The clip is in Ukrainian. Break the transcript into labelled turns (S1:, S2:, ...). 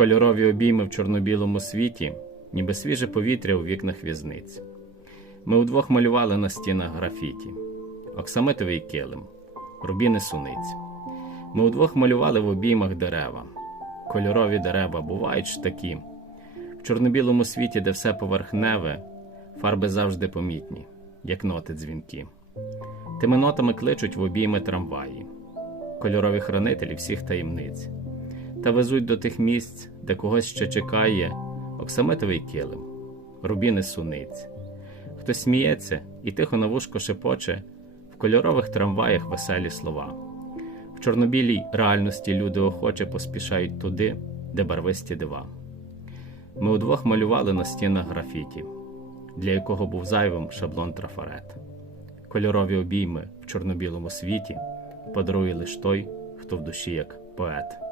S1: Кольорові обійми в чорно-білому світі, ніби свіже повітря у вікнах в'язниць. Ми удвох малювали на стінах графіті, оксамитовий килим, рубіни суниць. Ми удвох малювали в обіймах дерева. Кольорові дерева бувають ж такі. В чорно-білому світі, де все поверхневе, фарби завжди помітні, як ноти дзвінки. Тими нотами кличуть в обійми трамваї, кольорові хранителі всіх таємниць, та везуть до тих місць, де когось ще чекає оксамитовий килим, рубіни суниць. Хтось сміється і тихо на вушко шепоче в кольорових трамваях веселі слова. В чорнобілій реальності люди охоче поспішають туди, де барвисті дива. Ми удвох малювали на стінах графіті, для якого був зайвим шаблон трафарет. Кольорові обійми в чорно-білому світі подарує лиш той, хто в душі як поет.